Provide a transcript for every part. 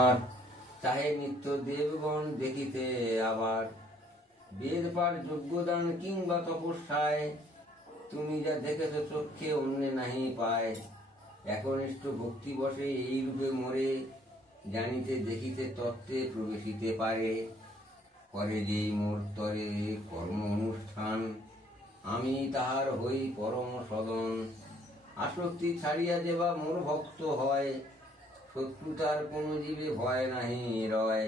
আর চাহে নিত্য দেবগণ দেখিতে আবার, বেদ পাঠ যজ্ঞদান কিংবা তপস্যায়, তুমি যা দেখেছ চক্ষে অন্যে নাহি পায়। একনিষ্ঠ ভক্তি বসে এই রূপে মোরে, জানিতে দেখিতে তত্ত্বে প্রবেশিতে পারে। করে যেই মোর তরে কর্ম অনুষ্ঠান, আমি তাহার হই পরম সদন। আসক্তি ছাড়িয়া যেবা মোর ভক্ত হয়, শত্রুতার কোন জীবে ভয় নাহি রয়।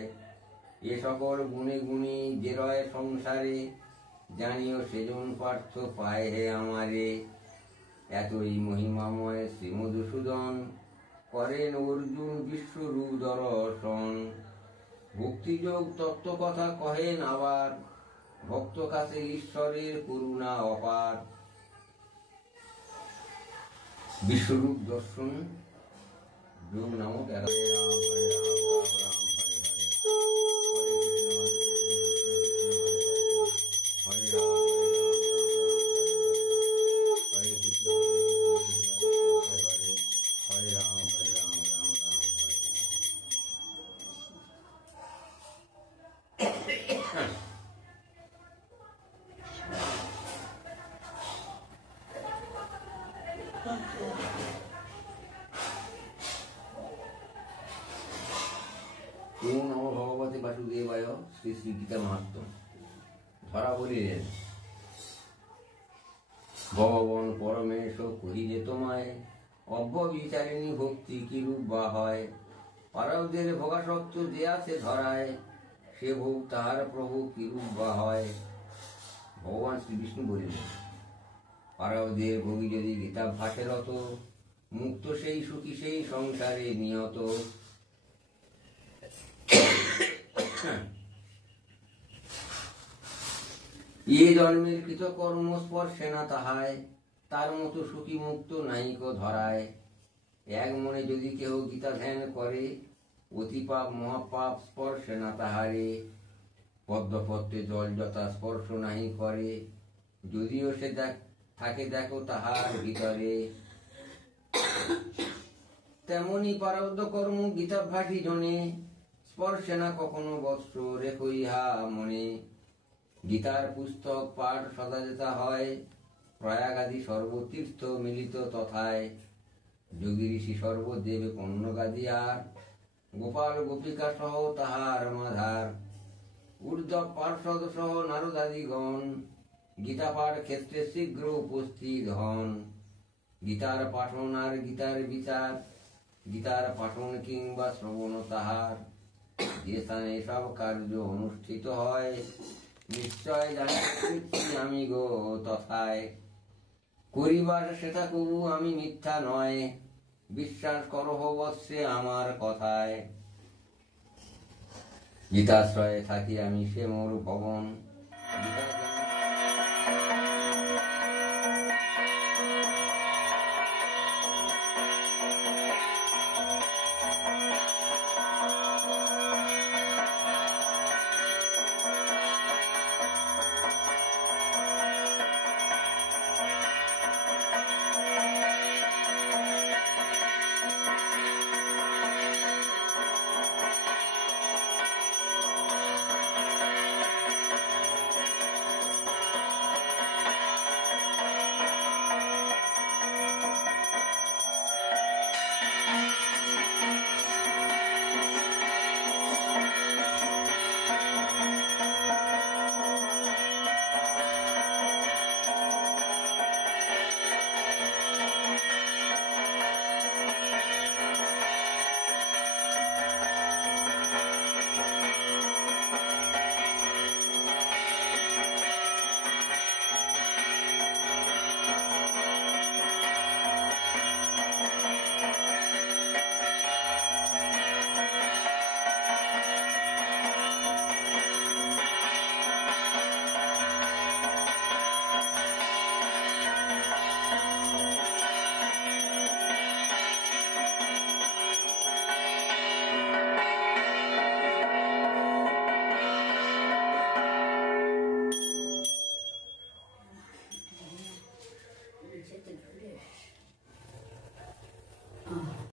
এ সকল গুণে গুণী যে রয় সংসারে, জানিও সেজন পার্থ পায় হে আমারে। এতই মহিমাময় শ্রী মধুসূদন, করেন অর্জুন বিশ্বরূপ দর্শন। ভক্তিযোগ তত্ত্ব কথা কহেন আবার, ভক্ত কাছে ঈশ্বরের করুণা অপার। বিশ্বরূপ দর্শন যোগ নামক ওম নমো ভগবতে বাসুদেবায়। শ্রী শ্রী গীতা মাহাত্ম্য। ধরা বলিলেন, ভগবান পরমেশ কহিলে তোমায়, অব্যবিচারিণী ভক্তি কিরূপ বা হয়। পারদের ভোগাসক্ত যে আছে ধরায়, সে ভোগ তাহার প্রভু কিরূপ বা হয়। ভগবান শ্রী বিষ্ণু বলিলেন, পারদের ভোগী যদি গীতাভ্যাসে রত, মুক্ত সেই সুখী সেই সংসারে নিয়ত। এ জন্মের কৃতকর্ম স্পর্শে না তাহায়, তার মতো সুখী মুক্ত নাইক ধরায়। এক মনে যদি কেহ গীতা ধ্যান করে, অতি পাপ মহাপাপ স্পর্শে না তাহারে। পদ্মপত্রে জল যথা স্পর্শ নাহি করে, যদিও সে থাকে দেখো তাহার ভিতরে। তেমনি পারব্ধ কর্ম গীতাভ্যাসী জনে, স্পর্শে না কখনো বস্ত্র রেখো ইহা মনে। গীতার পুস্তক পাঠ সদা যেতা হয়, প্রয়াগ আদি সর্বতীর্থ মিলিত তথায়। যোগী ঋষি সর্বদেব পণ্যগাদি আর, গোপাল গোপিকা সহ তাহার মাধার। ঊর্ধ্ব পার্ষদ সহ নারদাদিগণ, গীতা পাঠ ক্ষেত্রে শীঘ্র উপস্থিত হন। গীতার পাঠন আর গীতার বিচার, গীতার পাঠন কিংবা শ্রবণ তাহার। যে স্থানে সব কার্য অনুষ্ঠিত হয়, নিশ্চয় জানিতে আমি গো তথায়। করিবার সেটা কবু আমি মিথ্যা নয়, বিশ্বাস করহ বৎসে আমার কথায়। গীতাশ্রয়ে থাকি আমি সে মোর ভবন, গীতা